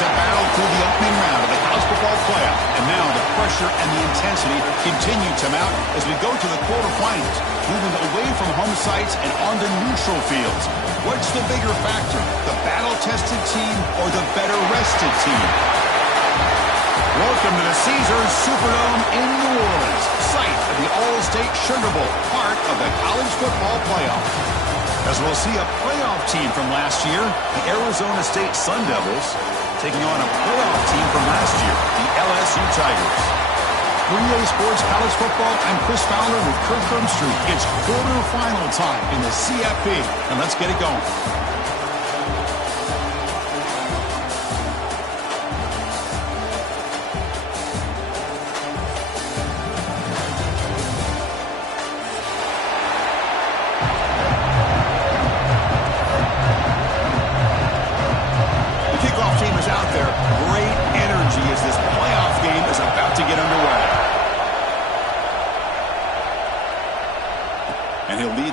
a battle through the opening round of the college football playoff. And now the pressure and the intensity continue to mount as we go to the quarterfinals, moving away from home sites and onto neutral fields. What's the bigger factor, the battle-tested team or the better-rested team? Welcome to the Caesars Superdome in New Orleans, site of the All-State Sugar Bowl, part of the college football playoff. As we'll see a playoff team from last year, the Arizona State Sun Devils, taking on a playoff team from last year, the LSU Tigers. 3A Sports College Football, I'm Chris Fowler with Kirk Herbstreit. It's quarterfinal time in the CFP, and let's get it going.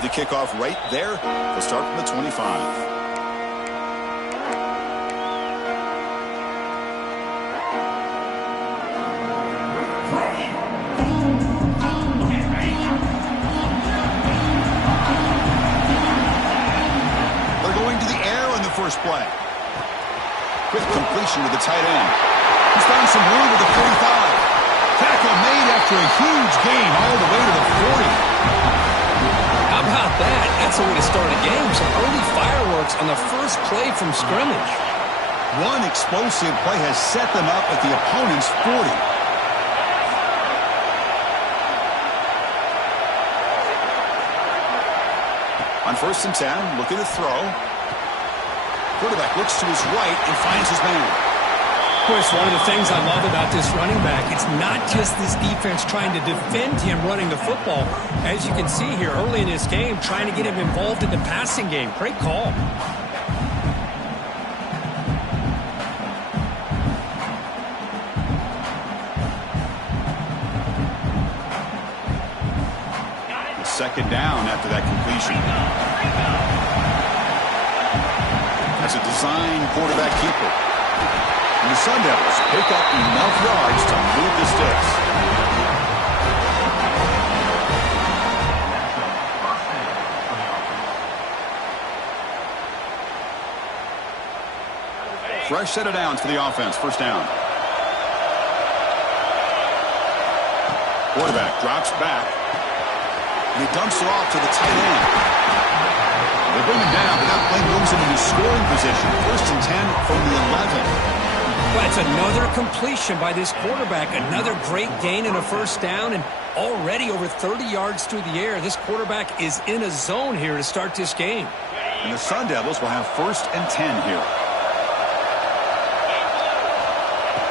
Kickoff right there. They'll start from the 25. They're going to the air on the first play. Quick completion to the tight end. He's found some room at the 45. Tackle made after a huge gain all the way to the 40. How about that? That's a way to start a game. Some early fireworks on the first play from scrimmage. One explosive play has set them up at the opponent's 40. On 1st and 10, looking to throw. Quarterback looks to his right and finds his man. Chris, one of the things I love about this running back, it's not just this defense trying to defend him running the football. As you can see here early in this game, trying to get him involved in the passing game. Great call. Second down after that completion. That's a design quarterback keeper. And the Sun Devils pick up enough yards to move the sticks. Fresh set of downs for the offense. First down. Quarterback drops back. And he dumps it off to the tight end. They bring him down, but that play moves him into scoring position. 1st and 10 from the 11. That's another completion by this quarterback. Another great gain and a first down, and already over 30 yards through the air. This quarterback is in a zone here to start this game. And the Sun Devils will have 1st and 10 here.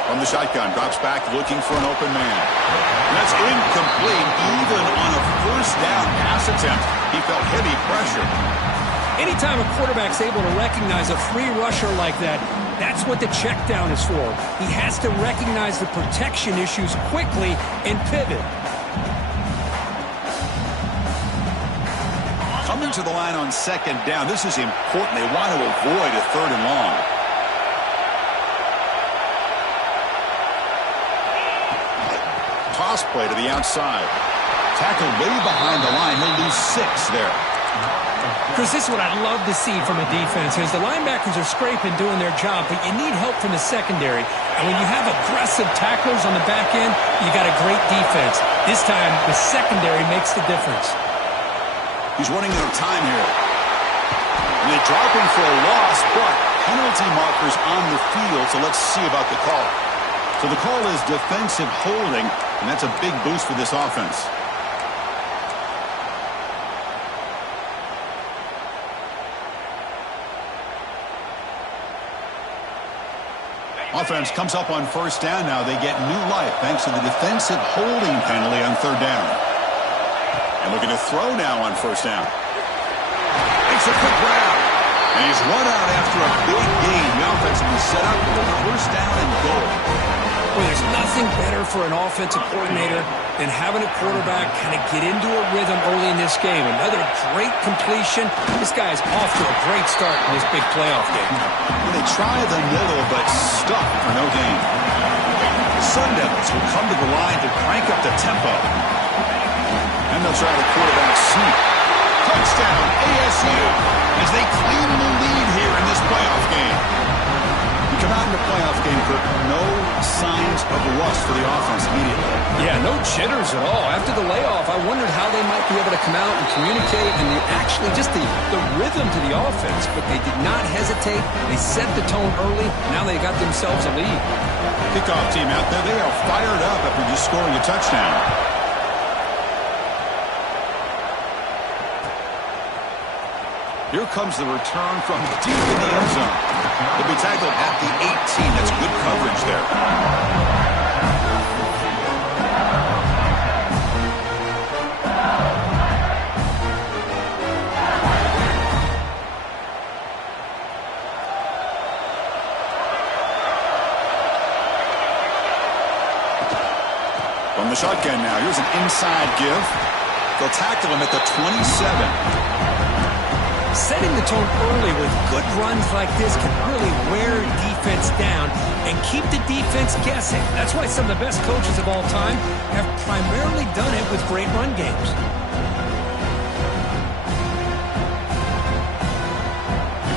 From the shotgun, drops back looking for an open man. And that's incomplete. Even on a first down pass attempt, he felt heavy pressure. Anytime a quarterback's able to recognize a free rusher like that, that's what the check down is for. He has to recognize the protection issues quickly and pivot. Coming to the line on 2nd down, this is important. They want to avoid a 3rd and long. Toss play to the outside. Tackle way behind the line. He'll lose 6 there. Chris, this is what I'd love to see from a defense. As the linebackers are scraping, doing their job, but you need help from the secondary. And when you have aggressive tacklers on the back end, you got a great defense. This time, the secondary makes the difference. He's running out of time here. And they drop him for a loss, but penalty markers on the field, so let's see about the call. So the call is defensive holding, and that's a big boost for this offense. Offense comes up on 1st down now. They get new life thanks to the defensive holding penalty on 3rd down. And looking to throw now on 1st down. Makes a quick grab. And he's run out after a big gain. The offense will be set up for 1st down and goal. Well, there's nothing nothing better for an offensive coordinator than having a quarterback kind of get into a rhythm early in this game. Another great completion. This guy is off to a great start in this big playoff game. They try the middle, but stuck for no gain. The Sun Devils will come to the line to crank up the tempo. And they'll try the quarterback sneak. Touchdown, ASU, as they claim the lead here in this playoff game. You come out in the playoff game, Kirk, no signs of rust for the offense immediately. Yeah, no jitters at all. After the layoff, I wondered how they might be able to come out and communicate and actually just the rhythm to the offense. But they did not hesitate. They set the tone early. Now they got themselves a lead. Kickoff team out there, they are fired up after just scoring a touchdown. Here comes the return from deep in the end zone. They'll be tackled at the 18. That's good coverage there. From the shotgun now, here's an inside give. They'll tackle him at the 27. Setting the tone early with good runs like this can really wear defense down and keep the defense guessing. That's why some of the best coaches of all time have primarily done it with great run games.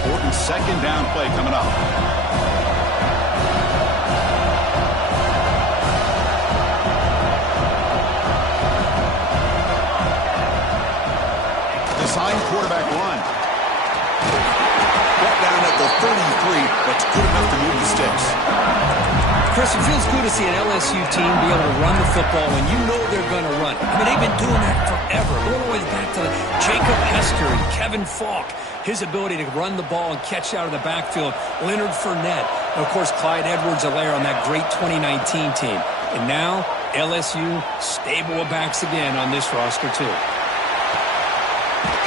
Important second down play coming up. Design quarterback run. Brought down at the 33, but good enough to move the sticks. Chris, it feels good to see an LSU team be able to run the football when you know they're going to run it. I mean, they've been doing that forever, going all the way back to Jacob Hester and Kevin Falk. His ability to run the ball and catch out of the backfield. Leonard Fournette. And, of course, Clyde Edwards-Helaire on that great 2019 team. And now, LSU stable of backs again on this roster, too.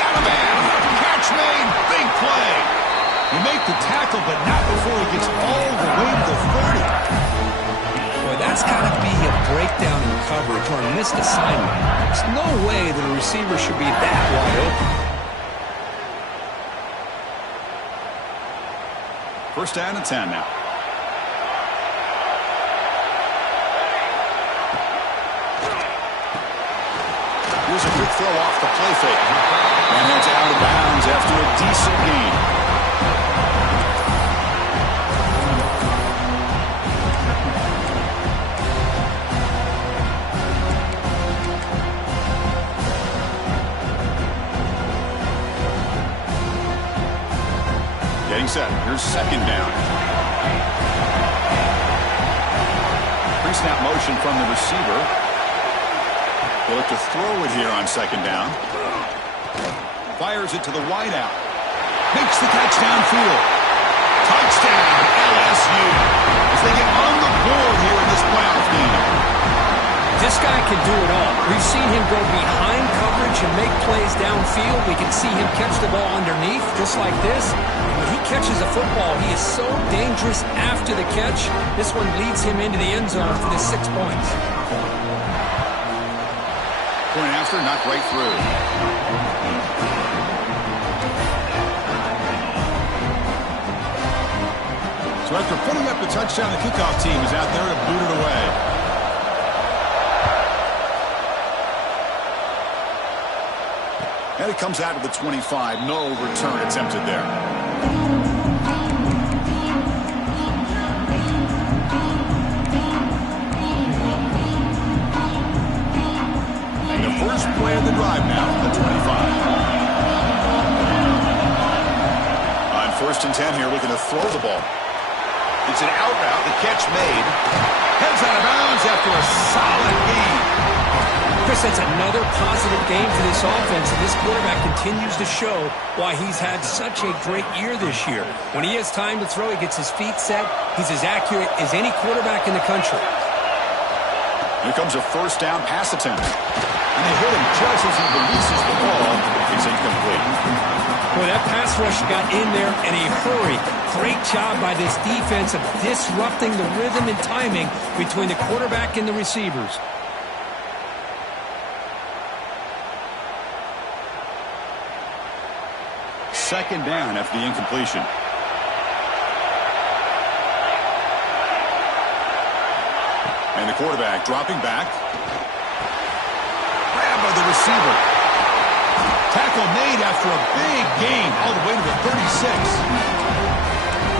Got a man. Catch made. Big play. You make the tackle, but not before he gets all the way to the 30. Boy, that's got to be a breakdown in coverage or a missed assignment. There's no way that a receiver should be that wide open. First down and 10 now. Here's a quick throw off the play fake. And it's out of bounds after a decent gain. Getting set. Here's second down. Pre-snap motion from the receiver. They'll look to throw it here on second down. Fires it to the wideout. Makes the catch downfield. Touchdown, LSU. As they get on the board here in this playoff game. This guy can do it all. We've seen him go behind coverage and make plays downfield. We can see him catch the ball underneath, just like this. And when he catches a football, he is so dangerous after the catch. This one leads him into the end zone for the 6 points. Point after, knocked right through. So after putting up the touchdown, the kickoff team is out there to boot it away. And it comes out of the 25. No return attempted there. And the first play of the drive now, the 25. On first and 10 here, looking to throw the ball. It's an out route, the catch made. Heads out of bounds after a solid game. Chris, that's another positive game for this offense, and this quarterback continues to show why he's had such a great year this year. When he has time to throw, he gets his feet set. He's as accurate as any quarterback in the country. Here comes a first down pass attempt. And they hit him just as he releases the ball. It's incomplete. Boy, that pass rush got in there in a hurry. Great job by this defense of disrupting the rhythm and timing between the quarterback and the receivers. Second down after the incompletion. And the quarterback dropping back. Grab by the receiver. Tackle made after a big gain all the way to the 36.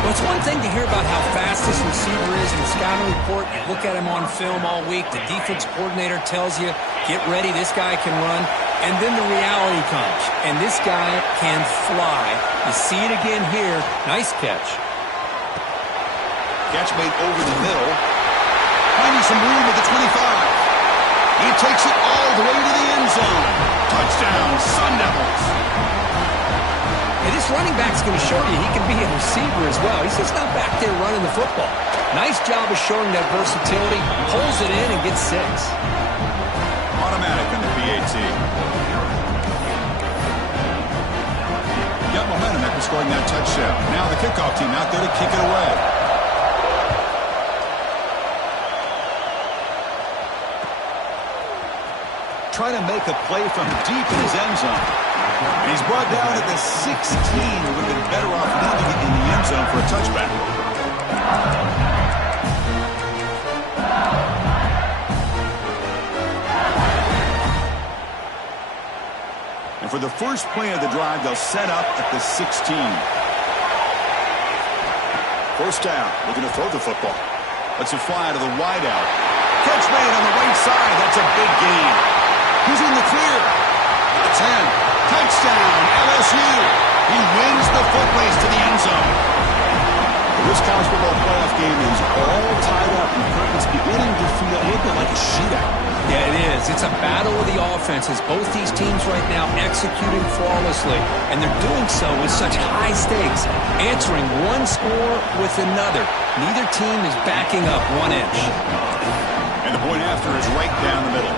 Well, it's one thing to hear about how fast this receiver is in the scouting report. You look at him on film all week. The defense coordinator tells you, get ready, this guy can run. And then the reality comes, and this guy can fly. You see it again here. Nice catch. Catch made over the middle. Finding some room at the 25. He takes it all the way to the end zone. Touchdown, Sun Devils. Hey, this running back's going to show you he can be a receiver as well. He's just not back there running the football. Nice job of showing that versatility. Pulls it in and gets 6. Automatic on the PAT. Got momentum after scoring that touchdown. Now the kickoff team out there to kick it away. Trying to make a play from deep in his end zone. And he's brought down at the 16. He would have been better off leaving it in the end zone for a touchback. And for the first play of the drive, they'll set up at the 16. First down, looking to throw the football. Lets it fly to the wideout. Catch made on the right side. That's a big gain. He's in the clear. The 10. Touchdown, LSU. He wins the foot race to the end zone. This college football playoff game is all tied up. It's beginning to feel a little bit like a shootout. Yeah, it is. It's a battle of the offenses. Both these teams right now executing flawlessly, and they're doing so with such high stakes, answering one score with another. Neither team is backing up 1 inch. And the point after is right down the middle.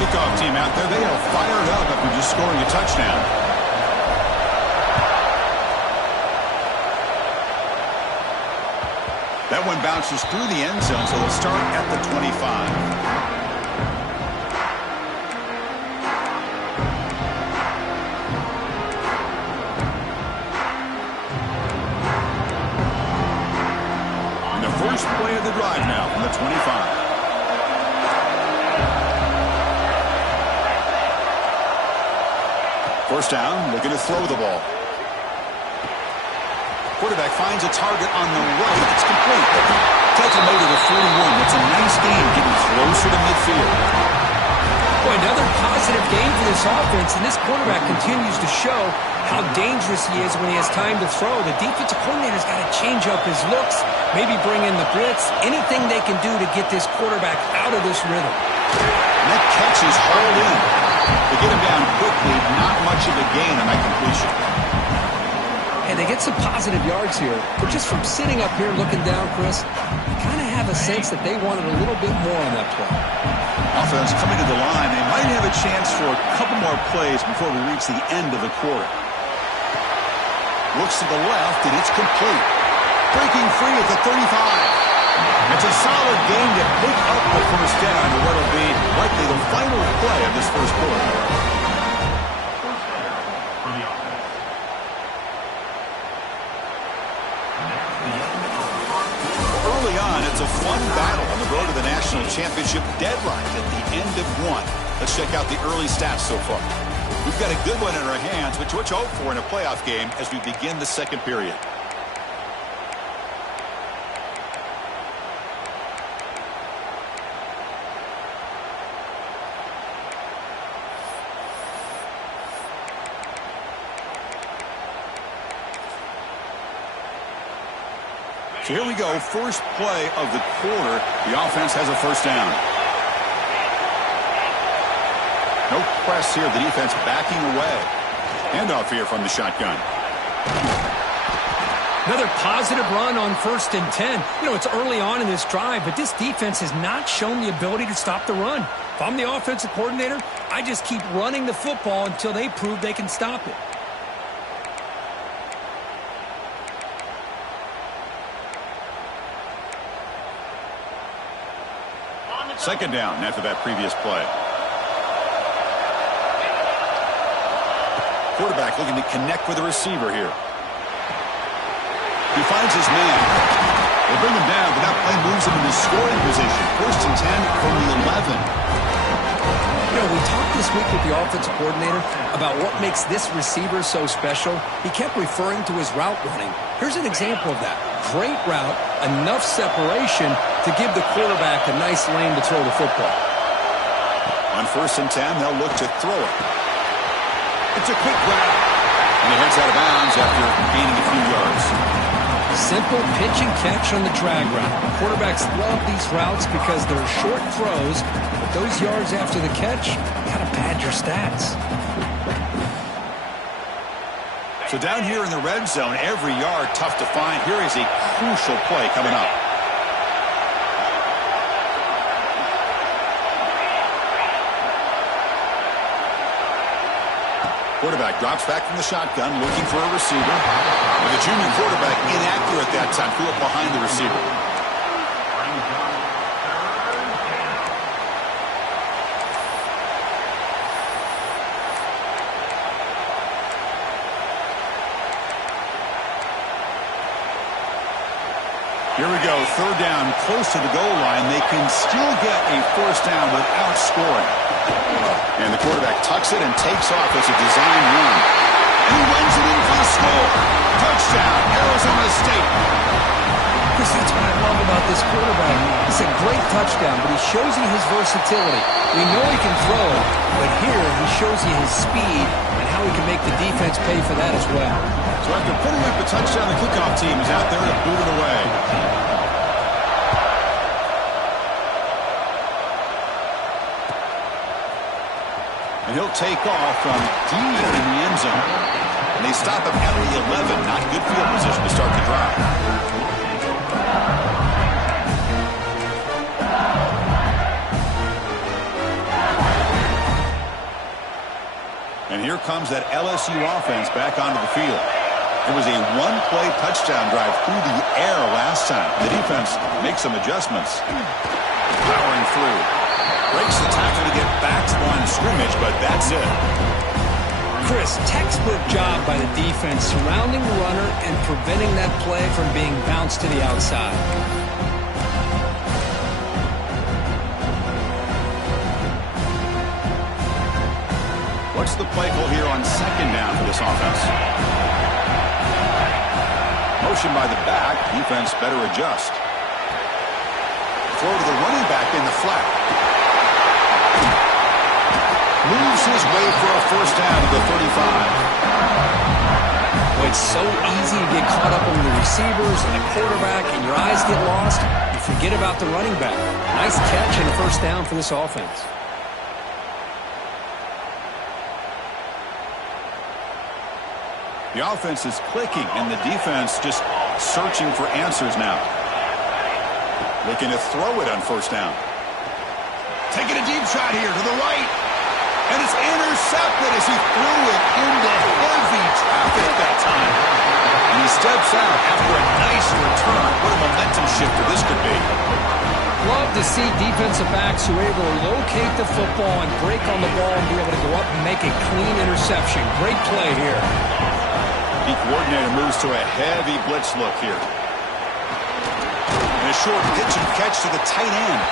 Kickoff team out there, they are fired up after just scoring a touchdown. That one bounces through the end zone, so they'll start at the 25. And the first play of the drive now from the 25. First down, looking to throw the ball. Quarterback finds a target on the right. It's complete. Tackle made to the 41. That's a nice gain, getting closer to midfield. Boy, another positive game for this offense, and this quarterback continues to show how dangerous he is when he has time to throw. The defensive coordinator's got to change up his looks, maybe bring in the blitz, anything they can do to get this quarterback out of this rhythm. And that catch is hauled in. They get him down quickly, not much of a gain on that completion. And they get some positive yards here, but just from sitting up here looking down, Chris, you kind of have a sense that they wanted a little bit more on that play. Offense coming to the line. They might have a chance for a couple more plays before we reach the end of the quarter. Looks to the left, and it's complete. Breaking free at the 35. It's a solid gain to pick up the first down to what will be likely the final play of this first quarter. Early on, it's a fun battle on the road to the national championship deadline at the end of one. Let's check out the early stats so far. We've got a good one in our hands, which we'll hope for in a playoff game as we begin the second period. So here we go, first play of the quarter. The offense has a first down. No press here, the defense backing away. Handoff here from the shotgun. Another positive run on 1st and 10. You know, it's early on in this drive, but this defense has not shown the ability to stop the run. If I'm the offensive coordinator, I just keep running the football until they prove they can stop it. Second down after that previous play. Quarterback looking to connect with the receiver here. He finds his man. They bring him down, but that play moves him into scoring position. 1st and 10 from the 11. You know, we talked this week with the offensive coordinator about what makes this receiver so special. He kept referring to his route running. Here's an example of that. Great route, enough separation to give the quarterback a nice lane to throw the football. On 1st and 10, they'll look to throw it. It's a quick grab. And he heads out of bounds after gaining a few yards. Simple pitch and catch on the drag route. Quarterbacks love these routes because they're short throws, but those yards after the catch kind of pad your stats. So down here in the red zone, every yard tough to find. Here is a crucial play coming up. Quarterback drops back from the shotgun, looking for a receiver. But the junior quarterback inaccurate that time, threw it behind the receiver. Here we go, 3rd down, close to the goal line. They can still get a 1st down without scoring. And the quarterback tucks it and takes off as a design run. And he runs it in for the score. Touchdown, Arizona State. Chris, that's what I love about this quarterback. It's a great touchdown, but he shows you his versatility. We know he can throw it, but here he shows you his speed and how he can make the defense pay for that as well. So after putting up a touchdown, the kickoff team is out there to boot it away. And he'll take off from deep in the end zone. And they stop him at the 11. Not good field position to start the drive. And here comes that LSU offense back onto the field. It was a one-play touchdown drive through the air last time. The defense makes some adjustments. Powering through. Breaks the tackle to get back to the line of scrimmage, but that's it. Chris, textbook job by the defense surrounding the runner and preventing that play from being bounced to the outside. What's the play call here on 2nd down for this offense? Motion by the back. Defense better adjust. Throw to the running back in the flat. Moves his way for a 1st down to the 35. Well, it's so easy to get caught up on the receivers and the quarterback, and your eyes get lost. You forget about the running back. Nice catch and a 1st down for this offense. The offense is clicking, and the defense just searching for answers now. Looking to throw it on 1st down. Taking a deep shot here to the right. And it's intercepted as he threw it into heavy traffic that time. And he steps out after a nice return. What a momentum shifter this could be. Love to see defensive backs who are able to locate the football and break on the ball and be able to go up and make a clean interception. Great play here. The coordinator moves to a heavy blitz look here. And a short pitch and catch to the tight end.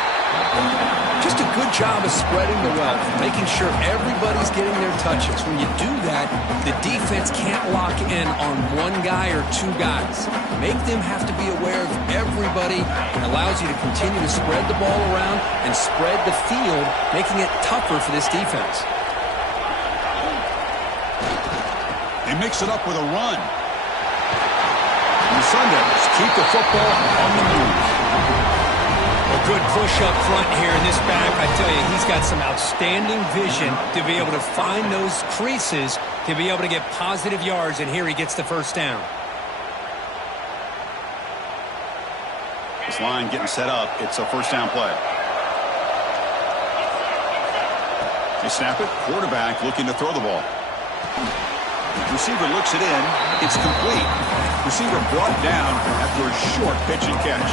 Just a good job of spreading the wealth, making sure everybody's getting their touches. When you do that, the defense can't lock in on one guy or two guys. Make them have to be aware of everybody. It allows you to continue to spread the ball around and spread the field, making it tougher for this defense. They mix it up with a run. And the Sundays keep the football on the move. A good push up front here in this back. I tell you, he's got some outstanding vision to be able to find those creases, to be able to get positive yards, and here he gets the 1st down. This line getting set up. It's a first down play. They snap it. Quarterback looking to throw the ball. Receiver looks it in. It's complete. Receiver brought down after a short pitch and catch.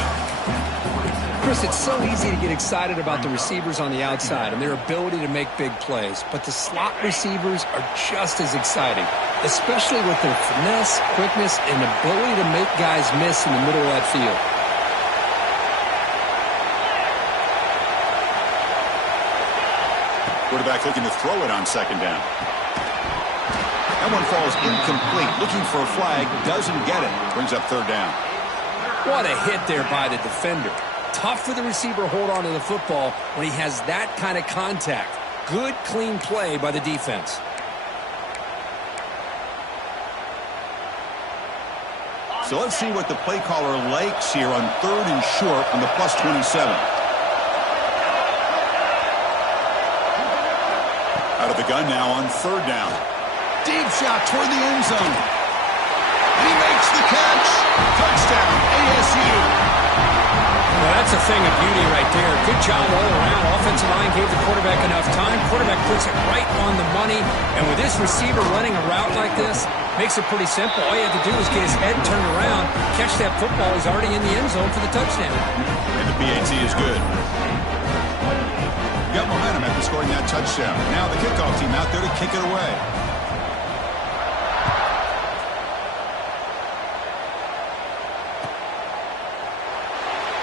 Chris, it's so easy to get excited about the receivers on the outside and their ability to make big plays, but the slot receivers are just as exciting, especially with their finesse, quickness, and ability to make guys miss in the middle of that field. Quarterback looking to throw it on second down. That one falls incomplete. Looking for a flag. Doesn't get it. Brings up third down. What a hit there by the defender. Tough for the receiver to hold on to the football when he has that kind of contact. Good, clean play by the defense. So let's see what the play caller likes here on 3rd and short on the +27. Out of the gun now on 3rd down. Deep shot toward the end zone. He makes the catch. Touchdown, ASU. Well, that's a thing of beauty right there. Good job all around. Offensive line gave the quarterback enough time. Quarterback puts it right on the money. And with this receiver running a route like this, makes it pretty simple. All you have to do is get his head turned around, catch that football. He's already in the end zone for the touchdown. And the PAT is good. Got momentum after scoring that touchdown. Now the kickoff team out there to kick it away.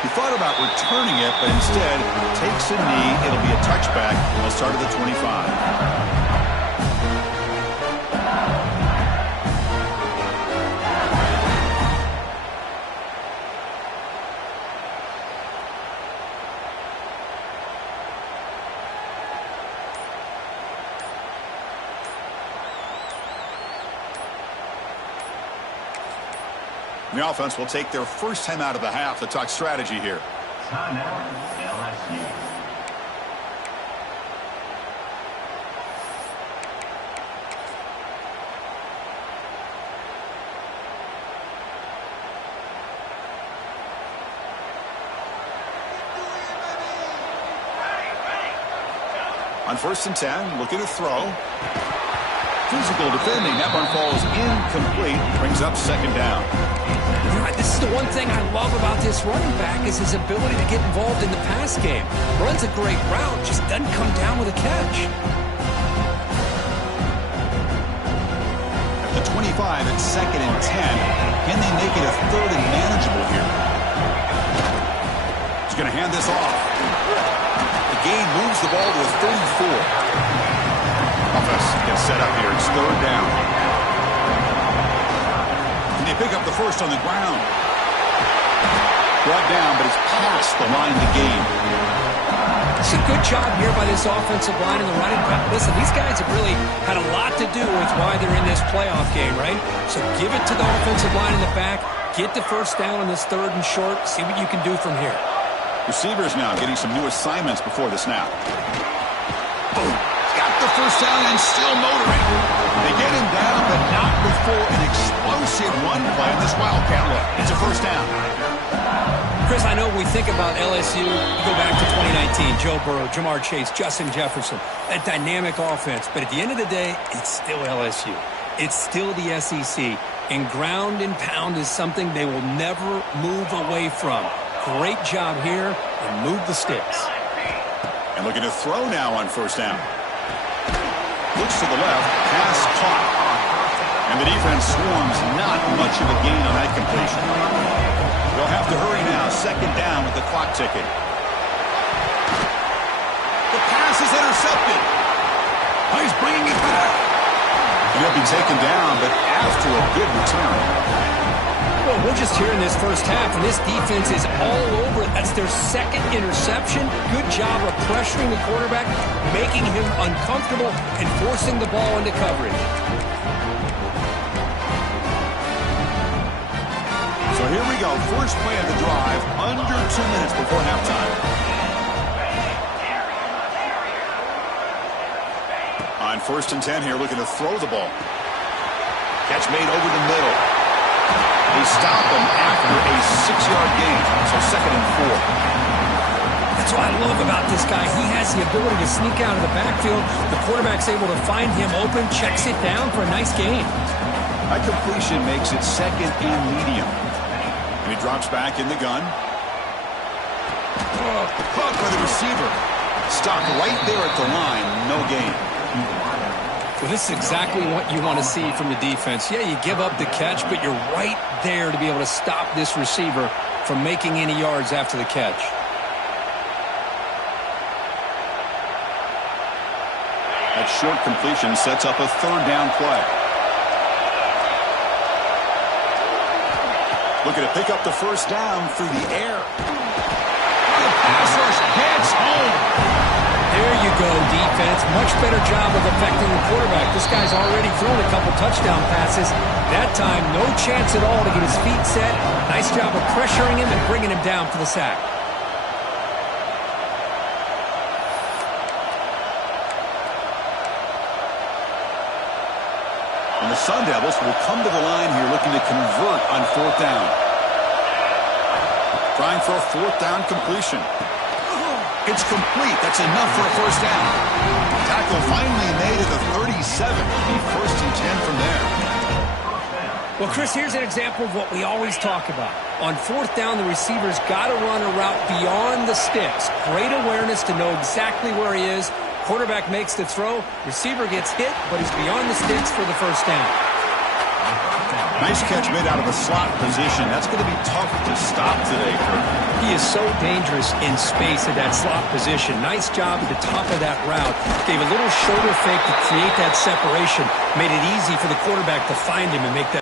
He thought about returning it, but instead takes a knee. It'll be a touchback. They'll start at the 25. The offense will take their first time out of the half to talk strategy here. Timeout, LSU. On 1st and 10, looking to throw. Physical defending. That one falls incomplete. Brings up second down. This is the one thing I love about this running back is his ability to get involved in the pass game. Runs a great route, just doesn't come down with a catch. At the 25, it's 2nd and 10. Can they make it a 3rd and manageable here? He's going to hand this off. The gain moves the ball to a 34. Offense gets set up here. It's 3rd down. And they pick up the first on the ground. Brought down, but it's past the line to gain. It's a good job here by this offensive line and the running back. Listen, these guys have really had a lot to do with why they're in this playoff game, right? So give it to the offensive line in the back. Get the first down on this 3rd and short. See what you can do from here. Receivers now getting some new assignments before the snap. Boom. Got the first down and still motoring. They get him down, but not before an explosive run play in this Wildcat look. It's a first down. Chris, I know we think about LSU. You go back to 2019, Joe Burrow, Jamar Chase, Justin Jefferson, that dynamic offense. But at the end of the day, it's still LSU. It's still the SEC. And ground and pound is something they will never move away from. Great job here, and move the sticks. And looking to throw now on first down. Looks to the left, pass caught. And the defense swarms, not much of a gain on that completion. They'll have to hurry now, 2nd down with the clock ticking. The pass is intercepted. Oh, he's bringing it back. And he'll be taken down, but after a good return. Well, we're just here in this first half, and this defense is all over it. That's their 2nd interception. Good job of pressuring the quarterback, making him uncomfortable, and forcing the ball into coverage. So here we go. First play of the drive, under 2 minutes before halftime. On 1st and 10 here, looking to throw the ball. Catch made over the middle. They stop him after a 6-yard gain. So 2nd and 4. That's what I love about this guy. He has the ability to sneak out of the backfield. The quarterback's able to find him open, checks it down for a nice gain. That completion makes it 2nd and medium. And he drops back in the gun. Caught by the receiver. Stopped right there at the line. No gain. Well, this is exactly what you want to see from the defense. Yeah, you give up the catch, but you're right there to be able to stop this receiver from making any yards after the catch. That short completion sets up a 3rd down play. Looking to pick up the 1st down through the air. The pass rush gets home. There you go, defense. Much better job of affecting the quarterback. This guy's already thrown a couple touchdown passes. That time, no chance at all to get his feet set. Nice job of pressuring him and bringing him down for the sack. And the Sun Devils will come to the line here looking to convert on 4th down. Trying for a 4th down completion. It's complete. That's enough for a 1st down. Tackle finally made at the 37. A 1st and 10 from there. Well, Chris, here's an example of what we always talk about. On 4th down, the receiver's got to run a route beyond the sticks. Great awareness to know exactly where he is. Quarterback makes the throw. Receiver gets hit, but he's beyond the sticks for the 1st down. Nice catch made out of the slot position. That's going to be tough to stop today, Kirk. He is so dangerous in space at that slot position. Nice job at the top of that route. Gave a little shoulder fake to create that separation. Made it easy for the quarterback to find him and make that.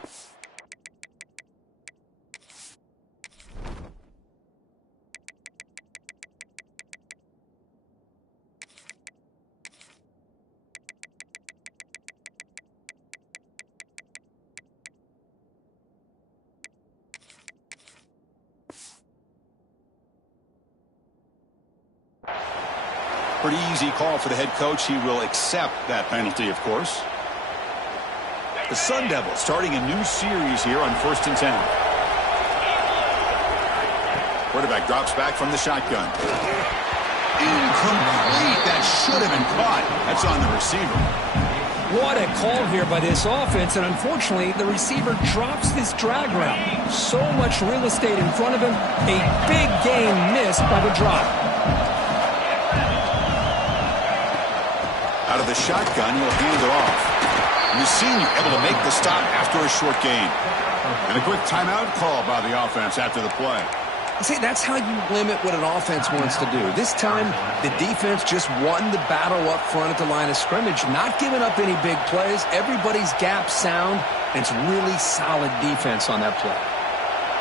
Pretty easy call for the head coach. He will accept that penalty, of course. The Sun Devils starting a new series here on 1st and 10. Quarterback drops back from the shotgun. Incomplete. That should have been caught. That's on the receiver. What a call here by this offense, and unfortunately, the receiver drops this drag route. So much real estate in front of him. A big game missed by the drop. Out of the shotgun, he'll hand it off. And the senior able to make the stop after a short gain. And a quick timeout call by the offense after the play. See, that's how you limit what an offense wants to do. This time, the defense just won the battle up front at the line of scrimmage, not giving up any big plays. Everybody's gap sound, and it's really solid defense on that play.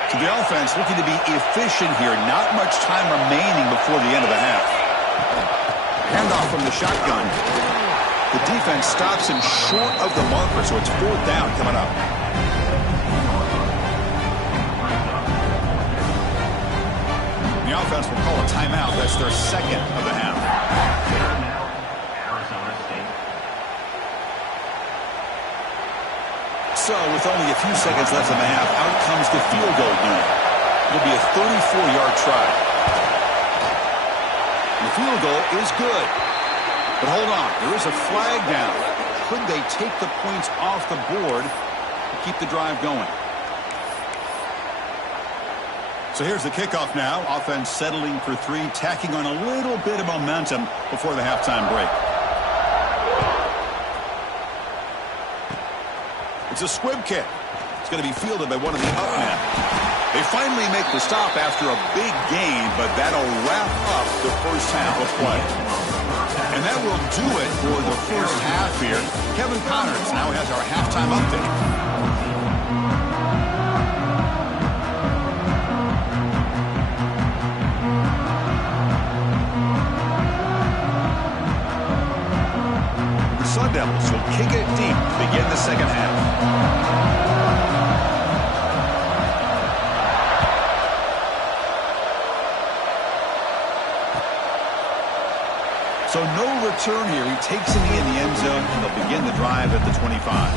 So the offense looking to be efficient here. Not much time remaining before the end of the half. Handoff from the shotgun. The defense stops him short of the marker, so it's 4th down coming up. The offense will call a timeout. That's their 2nd of the half. Arizona State. So, with only a few seconds left in the half, out comes the field goal unit. It'll be a 34-yard try. And the field goal is good. But hold on, there is a flag down. Could they take the points off the board to keep the drive going? So here's the kickoff now. Offense settling for 3, tacking on a little bit of momentum before the halftime break. It's a squib kick. It's going to be fielded by one of the up men. They finally make the stop after a big gain, but that'll wrap up the first half of play. And that will do it for the first half here. Kevin Connors now has our halftime update. The Sun Devils will kick it deep to begin the second half. So no return here. He takes it in the end zone, and they'll begin the drive at the 25.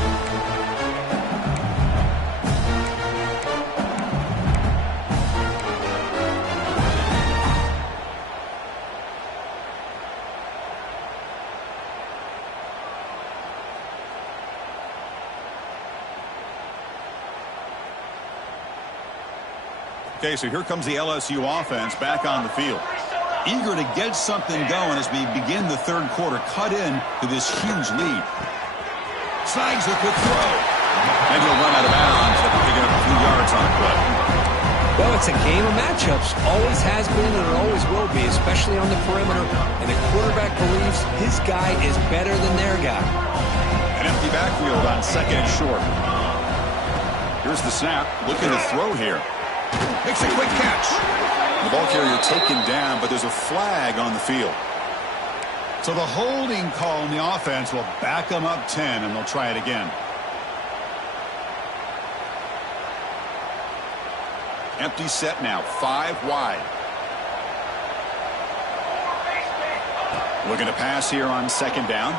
Okay, so here comes the LSU offense back on the field. Eager to get something going as we begin the third quarter. Cut in to this huge lead. Snags a quick throw. And he'll run out of bounds after picking up a few yards on the play. Well, it's a game of matchups. Always has been and it always will be, especially on the perimeter. And the quarterback believes his guy is better than their guy. An empty backfield on second and short. Here's the snap. Looking to throw here. Makes a quick catch. The ball carrier taken down, but there's a flag on the field. So the holding call on the offense will back them up 10, and they'll try it again. Empty set now, 5 wide. Looking to pass here on second down.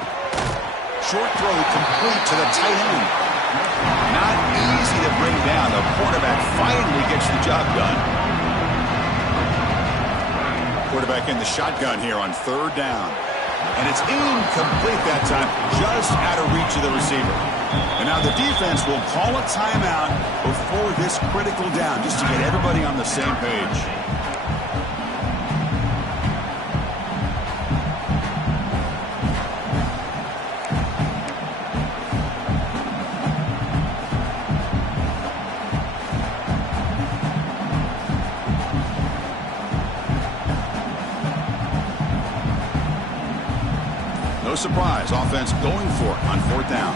Short throw complete to the tight end. Not easy to bring down. The quarterback finally gets the job done. Quarterback in the shotgun here on third down. And it's incomplete that time, just out of reach of the receiver. And now the defense will call a timeout before this critical down, just to get everybody on the same page. No surprise, offense going for it on fourth down.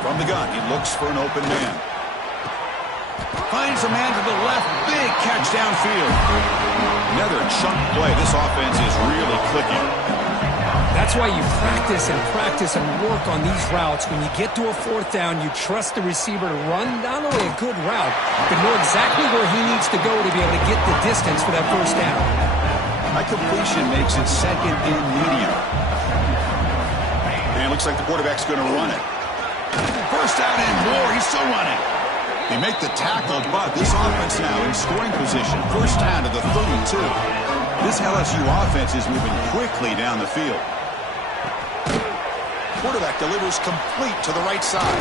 From the gun, he looks for an open man. Finds a man to the left, big catch downfield. Another chunk play. This offense is really clicking. That's why you practice and work on these routes. When you get to a fourth down, you trust the receiver to run not only a good route, but know exactly where he needs to go to be able to get the distance for that first down. High completion makes it second and medium. And it looks like the quarterback's going to run it. First down and more. He's still running. They make the tackle, but this offense now in scoring position. First down to the 32. This LSU offense is moving quickly down the field. Quarterback delivers complete to the right side.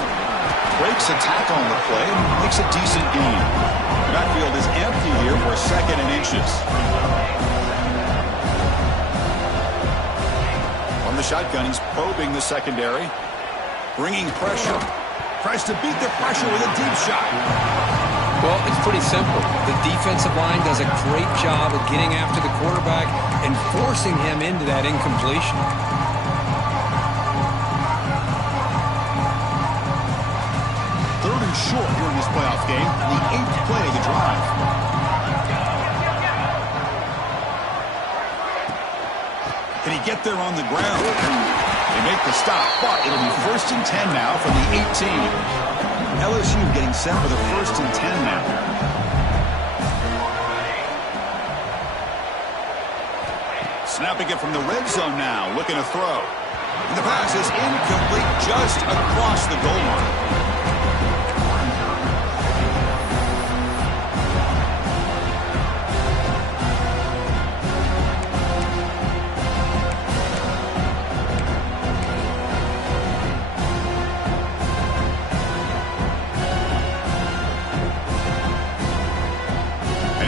Breaks a tackle on the play and makes a decent gain. The backfield is empty here for second and inches. On the shotgun, he's probing the secondary. Bringing pressure. Tries to beat the pressure with a deep shot. Well, it's pretty simple. The defensive line does a great job of getting after the quarterback and forcing him into that incompletion. Third and short here in this playoff game. The 8th play of the drive. Can he get there on the ground? They make the stop, but it'll be first and 10 now from the 18. LSU getting set for the first and 10 now. Snapping it from the red zone now, looking to throw. And the pass is incomplete just across the goal line.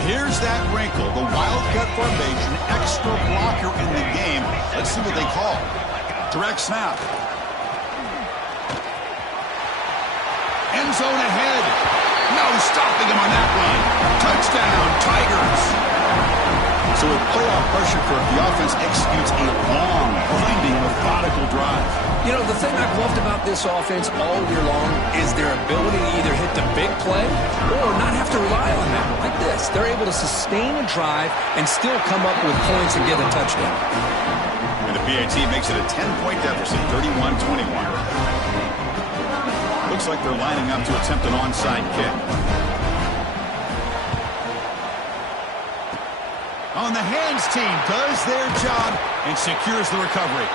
Here's that wrinkle, the Wildcat formation, extra blocker in the game. Let's see what they call. Direct snap. End zone ahead. No stopping him on that run. Touchdown, Tigers. So with playoff pressure for the offense executes a long, winding, methodical drive. You know, the thing I've loved about this offense all year long is their ability to either hit the big play or not have to rely on that. Like this, they're able to sustain a drive and still come up with points and get a touchdown. And the PAT makes it a 10-point deficit, 31-21. Looks like they're lining up to attempt an onside kick. On the hands team does their job and secures the recovery.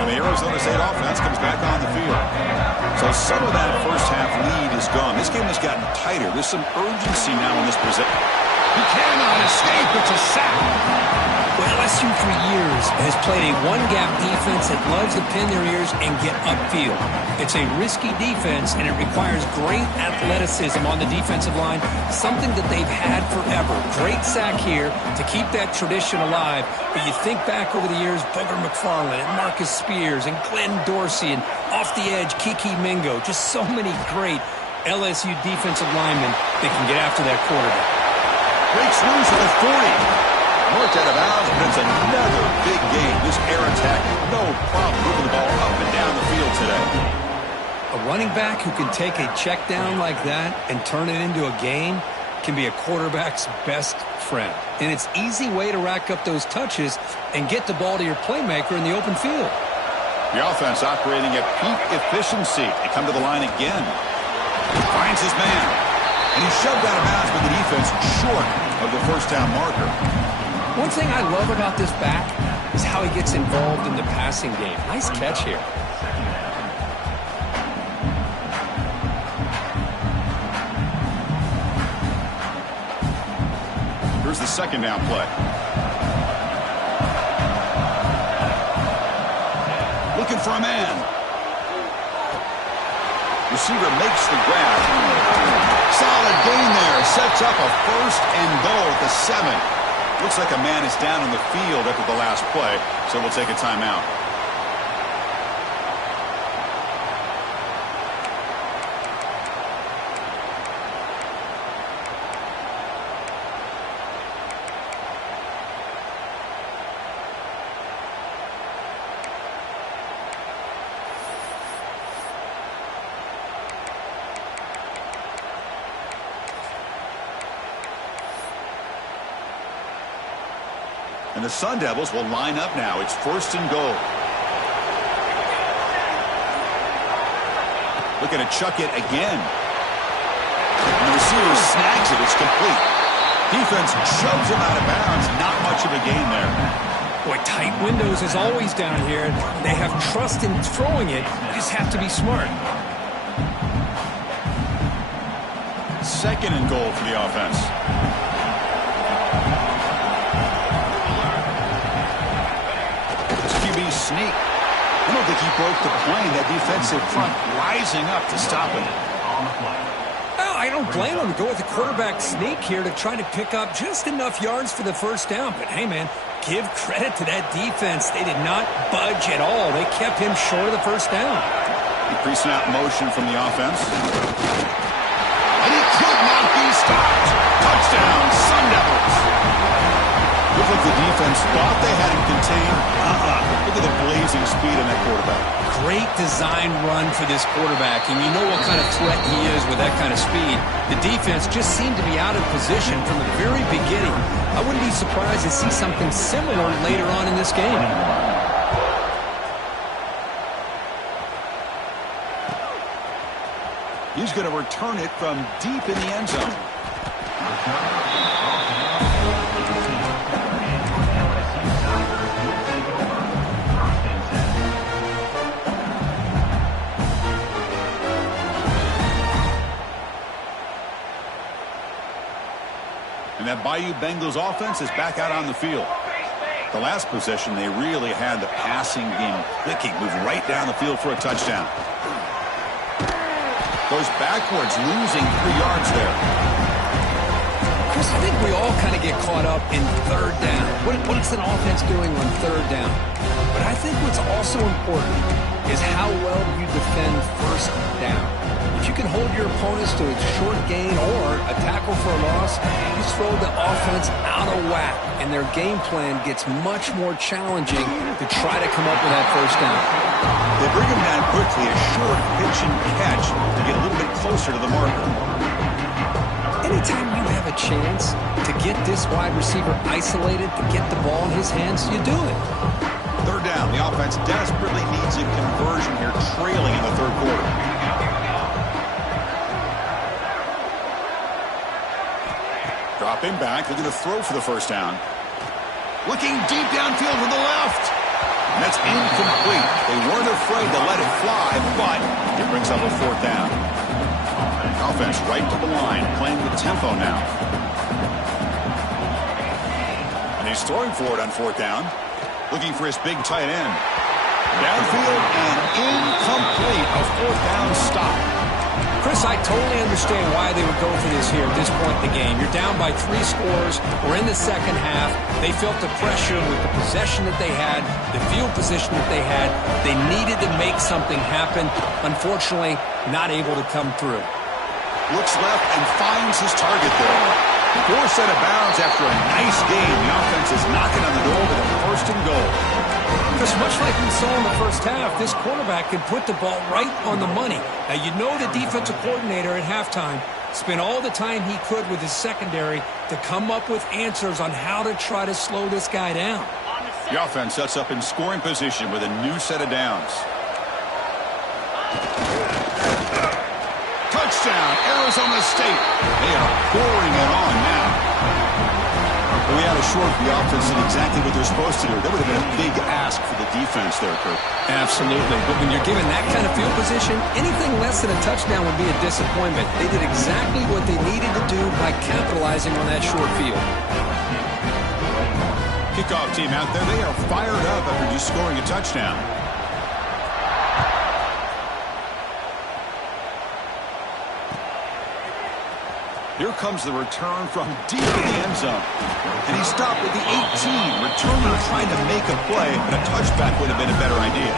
And the Arizona State offense comes back on the field. So some of that first half lead is gone. This game has gotten tighter. There's some urgency now in this position. He cannot escape. It's a sack. Well, LSU for years has played a one-gap defense that loves to pin their ears and get upfield. It's a risky defense, and it requires great athleticism on the defensive line, something that they've had forever. Great sack here to keep that tradition alive. But you think back over the years, Booger McFarland and Marcus Spears and Glenn Dorsey and off the edge, Kiki Mingo. Just so many great LSU defensive linemen that can get after that quarterback. Breaks loose at the 40. Worked out of bounds, but it's another big game. This air attack, no problem moving the ball up and down the field today. A running back who can take a check down like that and turn it into a game can be a quarterback's best friend. And it's an easy way to rack up those touches and get the ball to your playmaker in the open field. The offense operating at peak efficiency. They come to the line again. Finds his man. And he's shoved out of bounds with the defense short of the first down marker. One thing I love about this back is how he gets involved in the passing game. Nice catch here. Here's the second down play. Looking for a man. Receiver makes the grab. Solid gain there. Sets up a first and goal at the 7. Looks like a man is down in the field after the last play, so we'll take a timeout. And the Sun Devils will line up now. It's first and goal. Looking to chuck it again. And the receiver snags it. It's complete. Defense shoves him out of bounds. Not much of a gain there. Boy, tight windows as always down here. They have trust in throwing it. You just have to be smart. Second and goal for the offense. Sneak. I don't think he broke the plane. That defensive front rising up to stop him. Well, I don't blame him to go with the quarterback sneak here to try to pick up just enough yards for the first down. But, hey, man, give credit to that defense. They did not budge at all. They kept him short of the first down. Pre-snap motion from the offense. And he could not be stopped. Touchdown, Sun Devils. Looked like the defense thought they had him contained. Look at the blazing speed on that quarterback. Great design run for this quarterback, and you know what kind of threat he is with that kind of speed. The defense just seemed to be out of position from the very beginning. I wouldn't be surprised to see something similar later on in this game. He's going to return it from deep in the end zone. And that Bayou Bengals offense is back out on the field. The last possession, they really had the passing game clicking. Moved right down the field for a touchdown. Goes backwards, losing 3 yards there. Chris, I think we all kind of get caught up in third down. What's an offense doing on third down? But I think what's also important is how well you defend first down. If you can hold your opponents to a short gain or a tackle for a loss, you throw the offense out of whack, and their game plan gets much more challenging to try to come up with that first down. They bring him down quickly, a short pitch and catch to get a little bit closer to the marker. Anytime you have a chance to get this wide receiver isolated, to get the ball in his hands, you do it. Third down, the offense desperately needs a conversion here, trailing in the third quarter. Dropping back, looking to throw for the first down. Looking deep downfield to the left. And that's incomplete. They weren't afraid to let it fly, but it brings up a fourth down. Offense right to the line, playing with tempo now. And he's throwing for it on fourth down. Looking for his big tight end. Downfield and incomplete. A fourth down stop. Chris, I totally understand why they would go for this here at this point in the game. You're down by 3 scores. We're in the second half. They felt the pressure with the possession that they had, the field position that they had. They needed to make something happen. Unfortunately, not able to come through. Looks left and finds his target there. Forced out of bounds after a nice game. The offense is knocking on the door with a first and goal. Because much like we saw in the first half, this quarterback can put the ball right on the money. Now, you know the defensive coordinator at halftime spent all the time he could with his secondary to come up with answers on how to try to slow this guy down. The offense sets up in scoring position with a new set of downs. Touchdown, Arizona State. They are pouring it on now. We had a short. The offense did exactly what they're supposed to do. That would have been a big ask for the defense there, Kurt. Absolutely. But when you're given that kind of field position, anything less than a touchdown would be a disappointment. They did exactly what they needed to do by capitalizing on that short field. Kickoff team out there. They are fired up after just scoring a touchdown. Here comes the return from deep in the end zone. And he stopped at the 18. Returner trying to make a play, but a touchback would have been a better idea.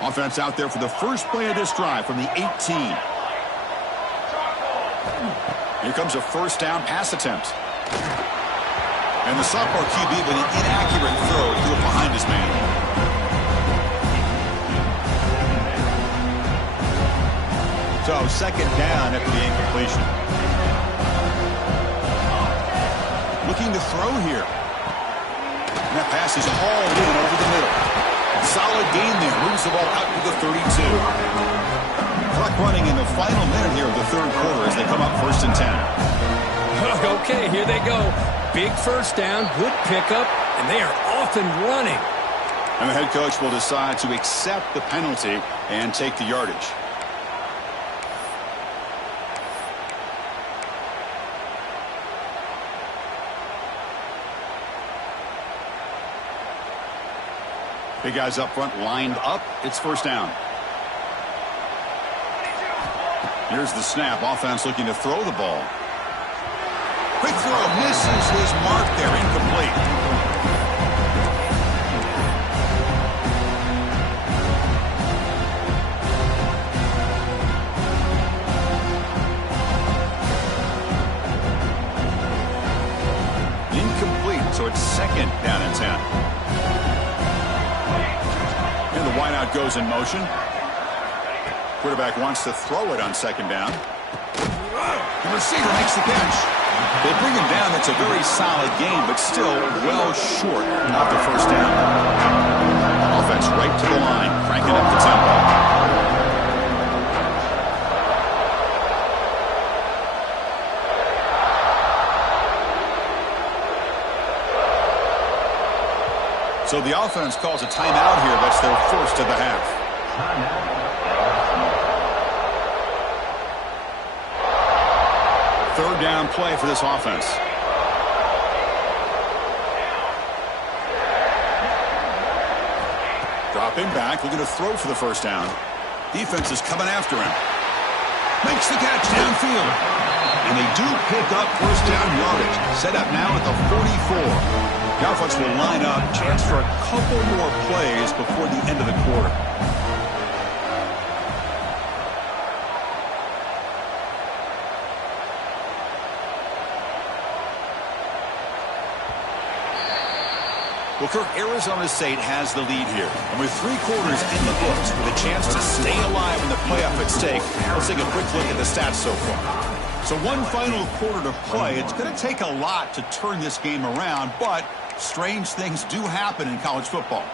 Offense out there for the first play of this drive from the 18. Here comes a first down pass attempt. And the sophomore QB with an inaccurate throw threw it behind his man. So second down after the incompletion. Looking to throw here. And that pass is all in over the middle. Solid gain there. Moves the ball out to the 32. Clock running in the final minute here of the third quarter as they come up first and 10. Okay, here they go. Big first down, good pickup, and they are off and running. And the head coach will decide to accept the penalty and take the yardage. Big guys up front lined up. It's first down. Here's the snap. Offense looking to throw the ball. Quick throw, misses his mark there, incomplete. Incomplete, so it's second down and 10. And the wideout goes in motion. Quarterback wants to throw it on second down. The receiver makes the catch. They bring him down. That's a very solid game, but still well short of the first down. Offense right to the line, cranking up the tempo. So the offense calls a timeout here. That's their first of the half. Third down play for this offense. Dropping back, looking to throw for the first down. Defense is coming after him. Makes the catch downfield. And they do pick up first down yardage. Set up now at the 44. The offense will line up. Chance for a couple more plays before the end of the quarter. Well, Kirk, Arizona State has the lead here. And with 3 quarters in the books, with a chance to stay alive in the playoff at stake, let's take a quick look at the stats so far. So one final quarter to play. It's going to take a lot to turn this game around, but strange things do happen in college football.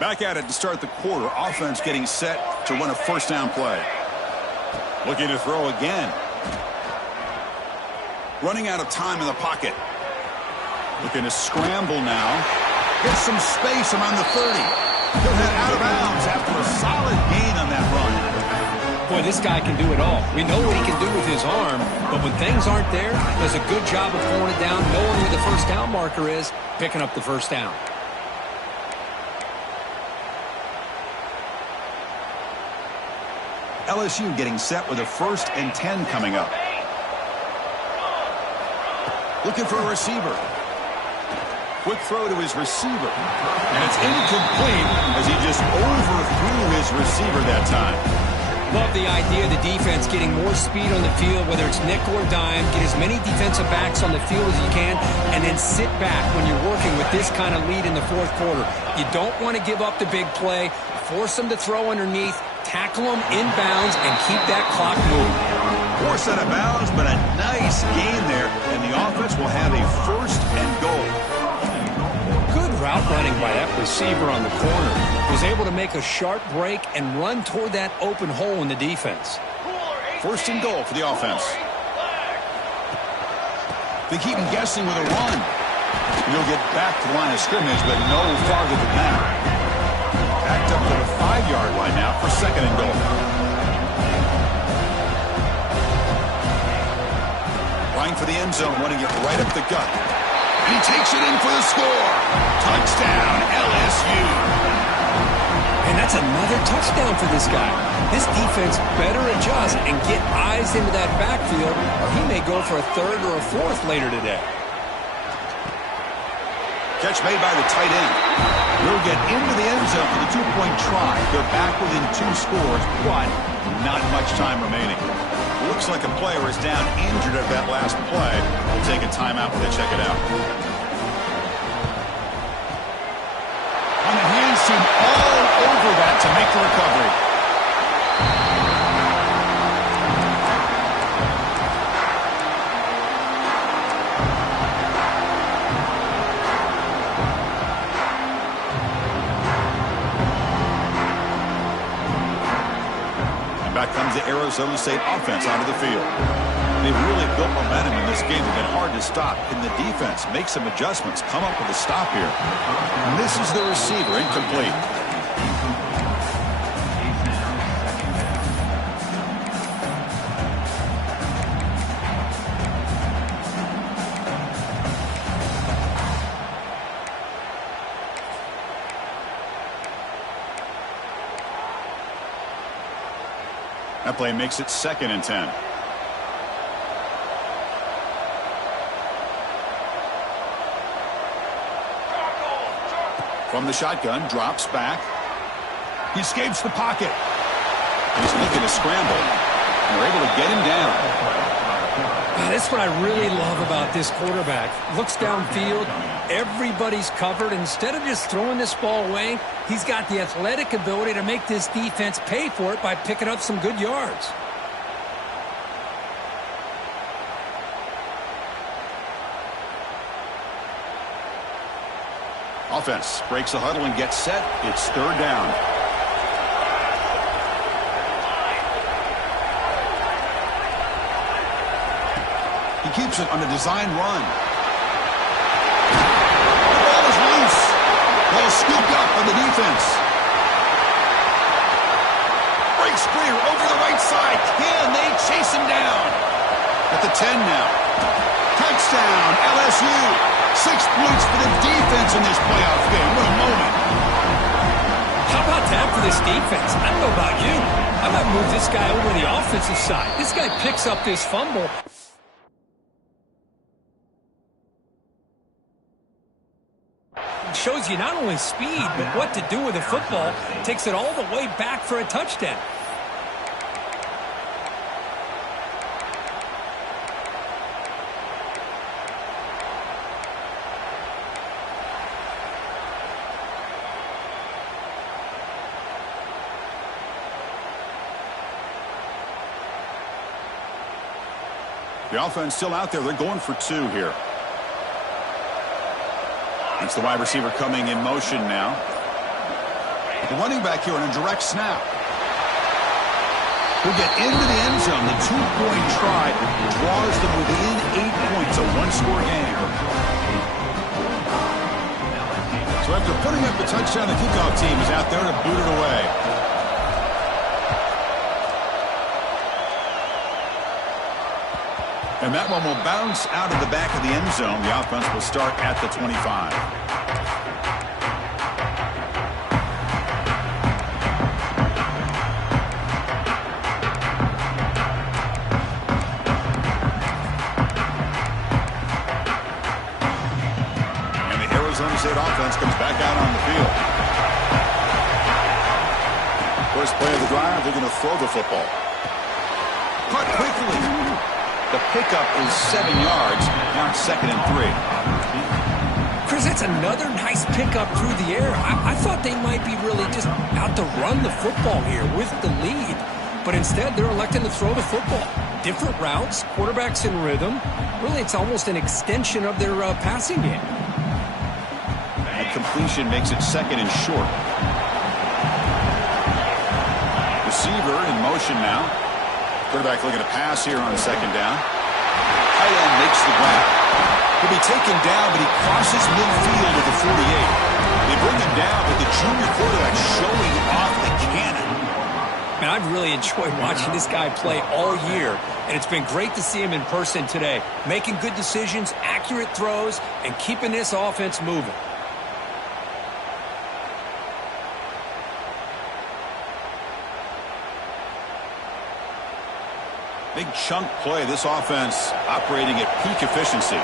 Back at it to start the quarter. Offense getting set to run a first down play. Looking to throw again. Running out of time in the pocket. Looking to scramble now. Gets some space around the 30. He'll head out of bounds after a solid gain on that run. Boy, this guy can do it all. We know what he can do with his arm, but when things aren't there, does a good job of pulling it down, knowing where the first down marker is, picking up the first down. LSU getting set with a 1st and 10 coming up. Looking for a receiver. Quick throw to his receiver. And it's incomplete as he just overthrew his receiver that time. Love the idea of the defense getting more speed on the field, whether it's nickel or dime, get as many defensive backs on the field as you can, and then sit back when you're working with this kind of lead in the fourth quarter. You don't want to give up the big play, force them to throw underneath, tackle them inbounds, and keep that clock moving. Force out of bounds, but a nice gain there, and the offense will have a 1st and goal. Good route running by that receiver on the corner. Was able to make a sharp break and run toward that open hole in the defense. 1st and goal for the offense. They keep him guessing with a run. He'll get back to the line of scrimmage, but no farther than that. Backed up to the 5-yard line now for 2nd and goal. Line for the end zone, running it right up the gut. And he takes it in for the score. Touchdown, LSU. And that's another touchdown for this guy. This defense better adjust and get eyes into that backfield, or he may go for a 3rd or a 4th later today. Catch made by the tight end. He'll get into the end zone for the 2-point try. They're back within 2 scores, but not much time remaining. Looks like a player is down injured at that last play. We'll take a timeout when they check it out. On the hands team all over that to make the recovery. Back comes the Arizona State offense onto the field. They've really built momentum in this game. It's been hard to stop. Can the defense make some adjustments, come up with a stop here? And this is the receiver, incomplete. That play makes it 2nd and 10. From the shotgun, drops back. He escapes the pocket. He's looking to scramble. And they're able to get him down. That's what I really love about this quarterback. Looks downfield. Everybody's covered. Instead of just throwing this ball away, he's got the athletic ability to make this defense pay for it by picking up some good yards. Offense breaks the huddle and gets set. It's 3rd down. He keeps it on a design run. The ball is loose. Ball scooped up on the defense. Breaks clear over the right side. Can they chase him down? At the 10 now. Touchdown, LSU. 6 points for the defense in this playoff game. What a moment. How about that for this defense? I don't know about you. I might move this guy over to the offensive side. This guy picks up this fumble. Shows you not only speed, but what to do with a football. Takes it all the way back for a touchdown. The offense still out there. They're going for 2 here. It's the wide receiver coming in motion now. The running back here on a direct snap. Will get into the end zone. The two-point try draws them within 8 points, a one-score game. So after putting up the touchdown, the kickoff team is out there to boot it away. And that one will bounce out of the back of the end zone. The offense will start at the 25. And the Arizona State offense comes back out on the field. First play of the drive, they're going to throw the football. Caught quickly. The pickup is 7 yards. Now it's 2nd and 3. Chris, that's another nice pickup through the air. I thought they might be really just out to run the football here with the lead. But instead, they're electing to throw the football. Different routes, quarterbacks in rhythm. Really, it's almost an extension of their passing game. That completion makes it 2nd and short. Receiver in motion now. Quarterback looking to pass here on 2nd down. Tight end makes the grab. He'll be taken down, but he crosses midfield at the 48. They bring him down, but the junior quarterback showing off the cannon. Man, I've really enjoyed watching this guy play all year, and it's been great to see him in person today, making good decisions, accurate throws, and keeping this offense moving. Big chunk play. This offense operating at peak efficiency.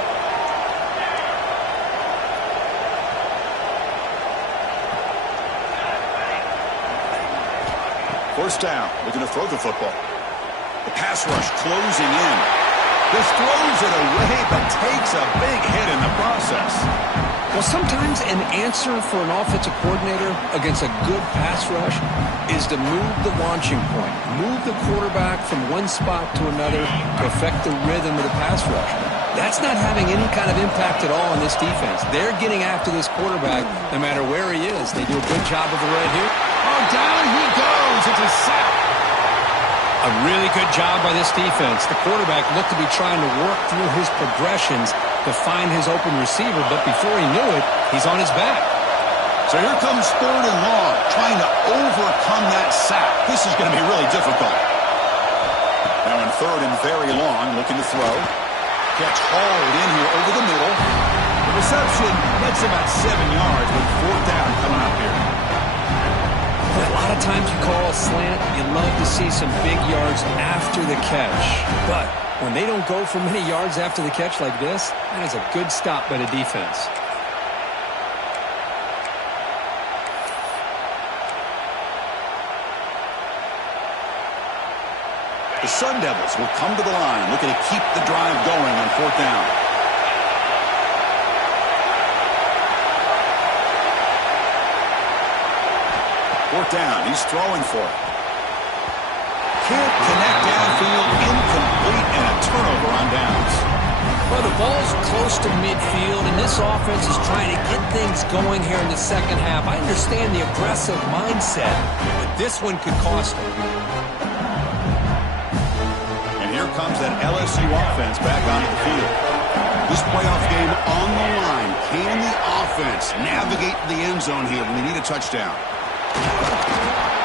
First down. Looking to throw the football. The pass rush closing in. This throws it away, but takes a big hit in the process. Well, sometimes an answer for an offensive coordinator against a good pass rush is to move the launching point, move the quarterback from one spot to another to affect the rhythm of the pass rush. That's not having any kind of impact at all on this defense. They're getting after this quarterback no matter where he is. They do a good job of it right here. Oh, down he goes. It's a sack. A really good job by this defense. The quarterback looked to be trying to work through his progressions to find his open receiver, but before he knew it, he's on his back. So here comes 3rd and long, trying to overcome that sack. This is going to be really difficult. Now in 3rd and very long, looking to throw. Catch hauled in here over the middle. The reception gets about 7 yards, with 4th down coming up here. A lot of times you call a slant, you love to see some big yards after the catch. But when they don't go for many yards after the catch like this, that is a good stop by the defense. The Sun Devils will come to the line, looking to keep the drive going on 4th down. Fourth down, he's throwing for it. Can't connect downfield, incomplete, and a turnover on downs. Well, the ball's close to midfield, and this offense is trying to get things going here in the second half. I understand the aggressive mindset, but this one could cost them. And here comes that LSU offense back onto the field. This playoff game on the line. Can the offense navigate the end zone here when they need a touchdown?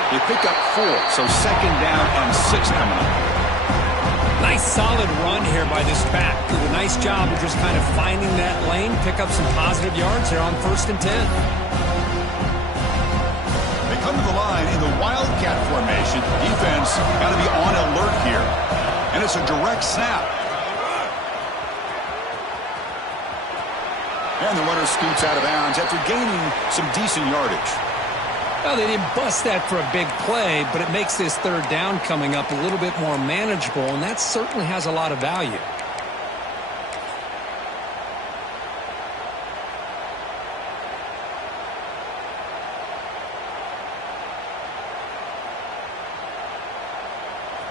They pick up 4, so 2nd down and 6 coming up. Nice solid run here by this back. Did a nice job of just kind of finding that lane, pick up some positive yards here on 1st and 10. They come to the line in the Wildcat formation. Defense got to be on alert here. And it's a direct snap. And the runner scoots out of bounds after gaining some decent yardage. Well, they didn't bust that for a big play, but it makes this 3rd down coming up a little bit more manageable, and that certainly has a lot of value.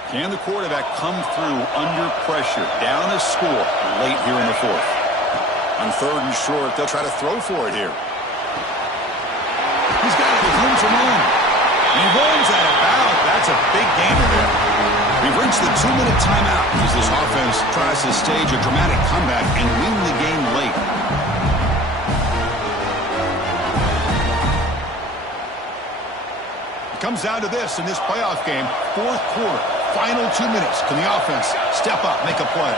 Can the quarterback come through under pressure? Down a score late here in the 4th. On 3rd and short, they'll try to throw for it here. He's got it with him some room. And he runs at about. That's a big gainer there. We've reached the 2-minute timeout as this offense tries to stage a dramatic comeback and win the game late. It comes down to this in this playoff game. Fourth quarter, final 2 minutes. Can the offense step up, make a play?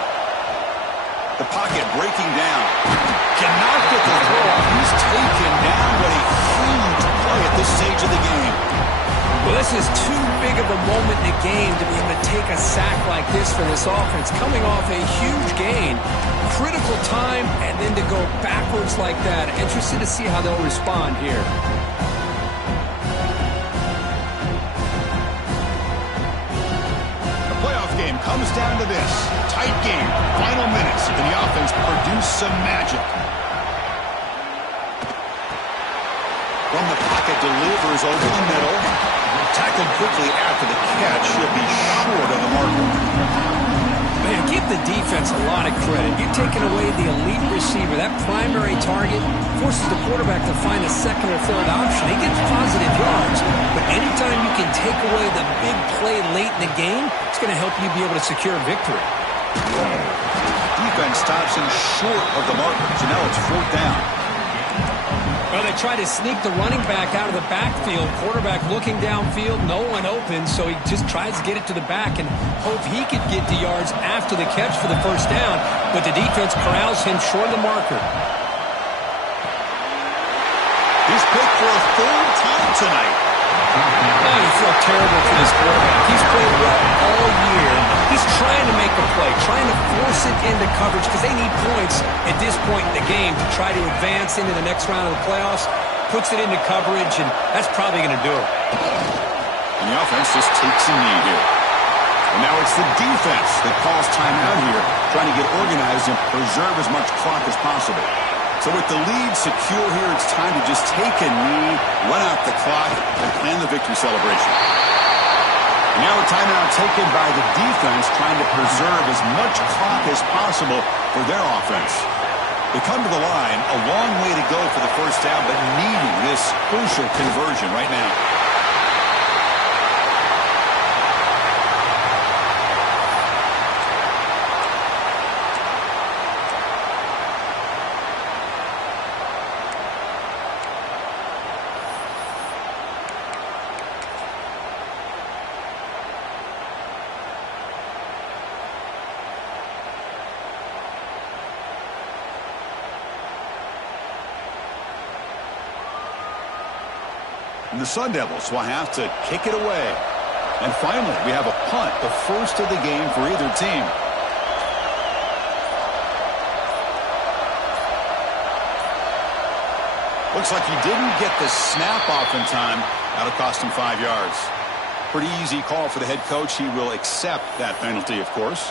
The pocket breaking down. Cannot get the throw off. He's taken down, but a huge play at this stage of the game. Well, this is too big of a moment in the game to be able to take a sack like this for this offense. Coming off a huge gain, critical time, and then to go backwards like that. Interested to see how they'll respond here. The playoff game comes down to this. Tight game, final minutes, and the offense produce some magic. From the pocket, delivers over the middle. Tackled quickly after the catch. Should be short of the marker. Man, give the defense a lot of credit. You're taking away the elite receiver. That primary target forces the quarterback to find a second or third option. He gets positive yards, but anytime you can take away the big play late in the game, it's going to help you be able to secure victory. Defense stops him short of the marker, so now it's fourth down. Well, they try to sneak the running back out of the backfield. Quarterback looking downfield, no one open, so he just tries to get it to the back and hope he could get the yards after the catch for the first down, but the defense corrals him short of the marker. He's picked for a third time tonight. Oh, you feel terrible for this quarterback. He's played well all year. He's trying to make a play, trying to force it into coverage because they need points at this point in the game to try to advance into the next round of the playoffs. Puts it into coverage, and that's probably going to do it. And the offense just takes a knee here. And now it's the defense that calls timeout here, trying to get organized and preserve as much clock as possible. So with the lead secure here, it's time to just take a knee, run out the clock, and plan the victory celebration. And now a timeout taken by the defense, trying to preserve as much clock as possible for their offense. They come to the line, a long way to go for the first down, but needing this crucial conversion right now. And the Sun Devils will have to kick it away. And finally, we have a punt, the first of the game for either team. Looks like he didn't get the snap off in time. That'll cost him 5 yards. Pretty easy call for the head coach. He will accept that penalty, of course.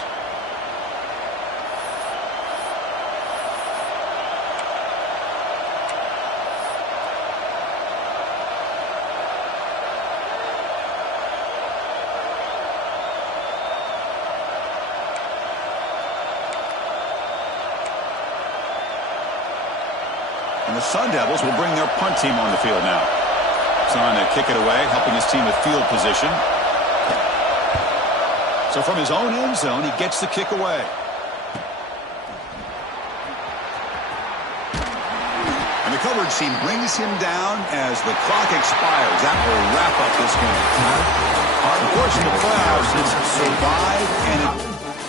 And the Sun Devils will bring their punt team on the field now. He's on to kick it away, helping his team with field position. So from his own end zone, he gets the kick away. And the coverage team brings him down as the clock expires. That will wrap up this game. Of course, in the playoffs, it's survive and